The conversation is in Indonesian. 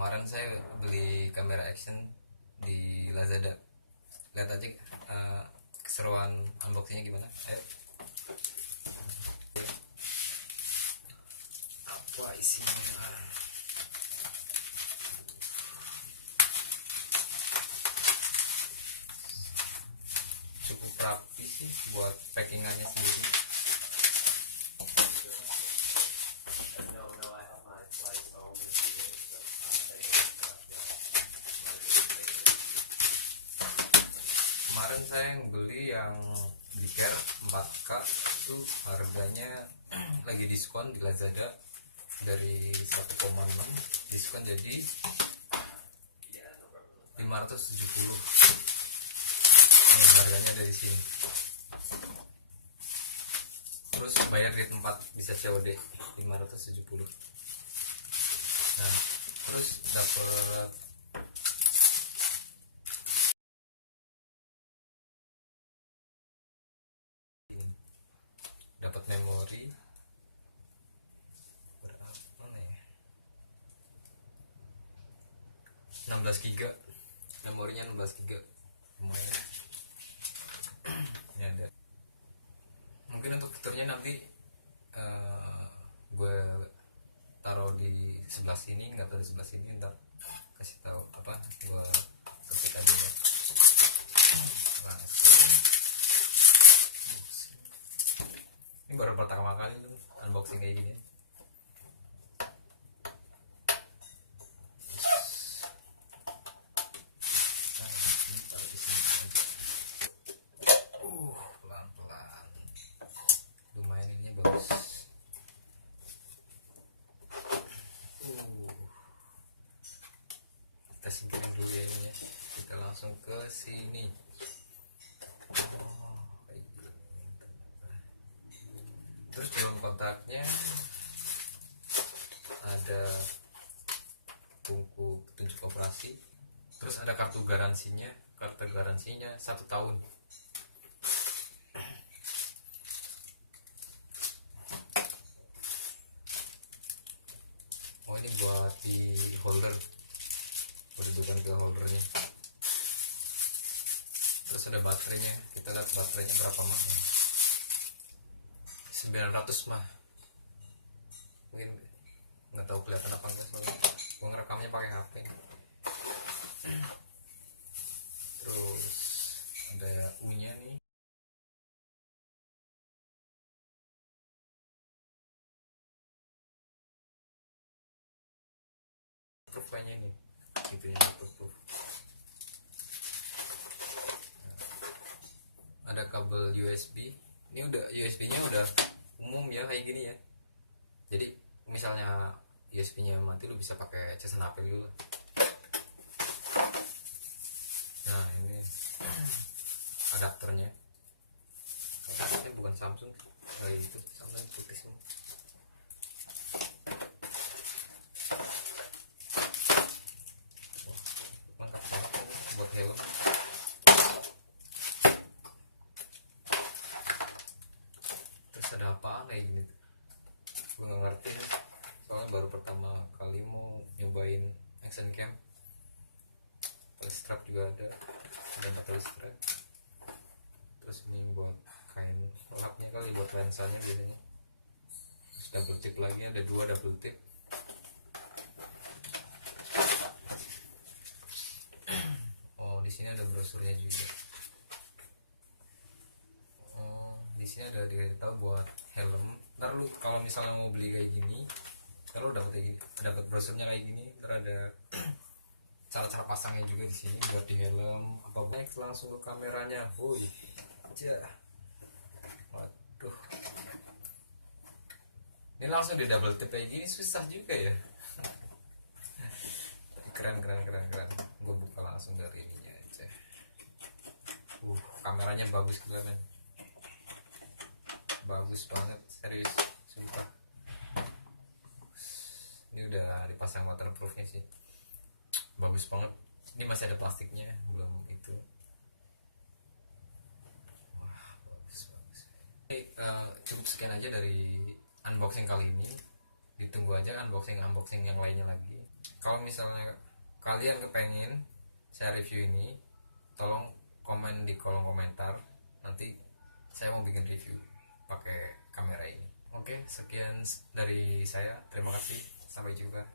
Kemarin saya beli kamera action di Lazada. Lihat aja keseruan unboxingnya gimana. Ayo. Apa isinya? Cukup rapi sih buat packingannya sendiri. Kemarin saya beli yang Blicker 4K itu harganya lagi diskon di Lazada dari 1,6 diskon jadi 570. Ini harganya dari sini. Terus bayar di tempat bisa COD 570. Nah, terus dapat memori berapa mana ya, 16 GB memorinya, 16 GB lumayan. Ini ada mungkin untuk fiturnya nanti gue taruh di sebelah sini, nggak tahu di sebelah sini, ntar kasih tahu apa, gue ketik aja ya. Langsung ini baru pertama kali tuh unboxing kayak gini. Pelan-pelan. Lumayan ini bagus. Kita singkirin dulu ya ini. Kita langsung ke sini. Terus dalam kotaknya ada buku petunjuk operasi, terus ada kartu garansinya 1 tahun. Oh, ini buat di holder, bukan ke holdernya. Terus ada baterainya, kita lihat baterainya berapa mah. 900 mah, mungkin nggak tahu kelihatan apa enggak, soalnya gue ngerekamnya pakai HP. Terus ada U-nya nih. Proof-nya nih, gitu ya, proof. Ada kabel USB. Ini udah USB-nya udah umum ya kayak gini ya. Jadi misalnya USB-nya mati, lu bisa pakai casan HP dulu. Nah, ini adapternya. Ini bukan Samsung, kayak itu Samsung putih semua. Mantap banget buat helm. Ada apaan kayak gini tuh, gue nggak ngerti soalnya baru pertama kali mau nyobain action cam. Strap juga ada strap. Terus ini buat kain lapnya kali, buat lensanya biasanya. Terus double tip lagi, ada 2 double tip. Oh, di sini ada brosurnya juga. Di sini ada dikasih tahu buat helm. Ntar lu kalau misalnya mau beli kayak gini, ntar lu dapat kayak gini, dapat brosurnya kayak gini. Ntar ada cara-cara pasangnya juga di sini buat di helm. Apa next langsung ke kameranya, wuih aja. Waduh, ini langsung di double tip kayak gini susah juga ya. Keren. Gue buka langsung dari ininya aja. Kameranya bagus gila men. Bagus banget, serius, sumpah. Ini udah dipasang waterproofnya sih, bagus banget. Ini masih ada plastiknya, belum itu. Wah, bagus. Ini cukup sekian aja dari unboxing kali ini. Ditunggu aja unboxing yang lainnya lagi. Kalau misalnya kalian kepengen saya review ini, tolong komen di kolom komentar, nanti saya mau bikin review pakai kamera ini. Oke, sekian dari saya, terima kasih, sampai jumpa.